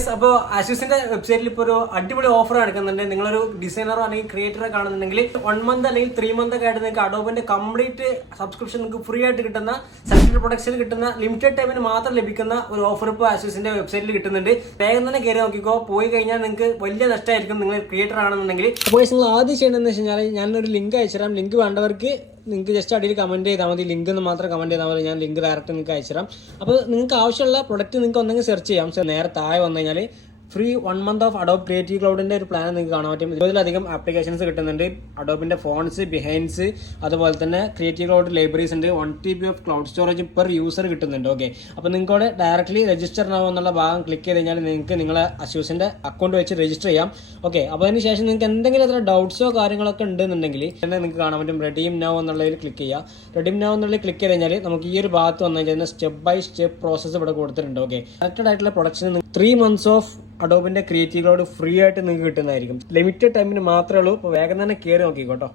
Guys, അപ്പോൾ ആസൂസിന്റെ വെബ്സൈറ്റിൽ ഇപ്പോൾ ഒരു അടിപൊളി ഓഫർ നടക്കുന്നുണ്ട്. നിങ്ങളൊരു ഡിസൈനറോ അല്ലെങ്കിൽ ക്രിയേറ്ററോ കാണുന്നുണ്ടെങ്കിൽ 1 മന്ത് അല്ലെങ്കിൽ 3 മന്ത് ഒക്കെ ആയിട്ട് നിങ്ങൾക്ക് അഡോബിന്റെ കംപ്ലീറ്റ് സബ്സ്ക്രിപ്ഷൻ നിങ്ങൾക്ക് ഫ്രീ ആയിട്ട് കിട്ടുന്ന സെലക്ടഡ് പ്രൊഡക്ട്സിൽ കിട്ടുന്ന ലിമിറ്റഡ് ടൈമിന് മാത്രം ലഭിക്കുന്ന ഒരു ഓഫർ ഇപ്പോൾ ആസൂസിന്റെ വെബ്സൈറ്റിൽ കിട്ടുന്നുണ്ട്. വേഗം തന്നെ കയറി നോക്കിക്കോ. പോയി കഴിഞ്ഞാൽ നിങ്ങൾക്ക് വലിയ നഷ്ടമായിരിക്കും നിങ്ങൾ ക്രിയേറ്റർ ആണെന്നുണ്ടെങ്കിൽ. അപ്പോൾ നിങ്ങൾ ആദ്യം ചെയ്യേണ്ടതെന്ന് വെച്ച് കഴിഞ്ഞാൽ ഞാനൊരു ലിങ്ക് അയച്ചുതരാം. ലിങ്ക് വേണ്ടവർക്ക് നിങ്ങൾക്ക് ജസ്റ്റ് അടിയിൽ കമന്റ് ചെയ്താൽ മതി. ലിങ്ക് എന്ന് മാത്രം കമന്റ് ചെയ്താൽ മതി. ഞാൻ ലിങ്ക് ഡയറക്റ്റ് നിങ്ങൾക്ക് അയച്ചുതരാം. അപ്പോൾ നിങ്ങൾക്ക് ആവശ്യമുള്ള പ്രൊഡക്റ്റ് നിങ്ങൾക്ക് ഒന്നെങ്കിൽ സെർച്ച് ചെയ്യാം. നേരെ താഴെ വന്നു കഴിഞ്ഞാൽ free 1 month of Adobe creative ക്ലൗഡിന്റെ ഒരു പ്ലാൻ നിങ്ങൾക്ക് കാണാൻ പറ്റും. 20ലധികം ആപ്ലിക്കേഷൻസ് കിട്ടുന്നുണ്ട്. അഡോബിന്റെ ഫോൺസ്, ബിഹൈൻഡ്സ്, അതുപോലെ തന്നെ ക്രിയേറ്റീവ് ക്ലൗഡ് ലൈബ്രറീസ് ഉണ്ട്. 1 TB of cloud storage per user കിട്ടുന്നുണ്ട്. ഓക്കെ, അപ്പോൾ നിങ്ങൾക്ക് ഡയറക്റ്റ്ലി രജിസ്റ്റർ നൗ എന്നുള്ള ഭാഗം ക്ലിക്ക് ചെയ്ത് കഴിഞ്ഞാൽ നിങ്ങൾക്ക് നിങ്ങളെ അസ്യൂസിന്റെ അക്കൗണ്ട് വെച്ച് രജിസ്റ്റർ ചെയ്യാം. ഓക്കെ, അപ്പോൾ അതിന് ശേഷം നിങ്ങൾക്ക് എന്തെങ്കിലും അത്ര ഡൗട്ട്സോ കാര്യങ്ങളൊക്കെ ഉണ്ടെന്നുണ്ടെങ്കിൽ തന്നെ നിങ്ങൾക്ക് കാണാൻ പറ്റും റെഡീം നൗ എന്നുള്ളതിൽ ക്ലിക്ക് ചെയ്യുക. റെഡീം നൗ എന്നുള്ളതിൽ ക്ലിക്ക് ചെയ്ത് കഴിഞ്ഞാൽ നമുക്ക് ഈ ഒരു ഭാഗത്ത് വന്നു കഴിഞ്ഞാൽ സ്റ്റെപ്പ് ബൈ സ്റ്റെപ്പ് പ്രോസസ്സ് ഇവിടെ കൊടുത്തിട്ടുണ്ട്. ഓക്കെ, കറക്റ്റഡ് ആയിട്ടുള്ള പ്രൊഡക്ഷൻ 3 മന്ത്സ് ഓഫ് അഡോബിന്റെ ക്രിയേറ്റീവ് ക്ലൗഡ് ഫ്രീ ആയിട്ട് നിങ്ങൾക്ക് കിട്ടുന്നതായിരിക്കും. ലിമിറ്റഡ് ടൈമിന് മാത്രമേ ഉള്ളൂ. അപ്പോൾ വേഗം തന്നെ കയറി നോക്കിക്കോട്ടോ.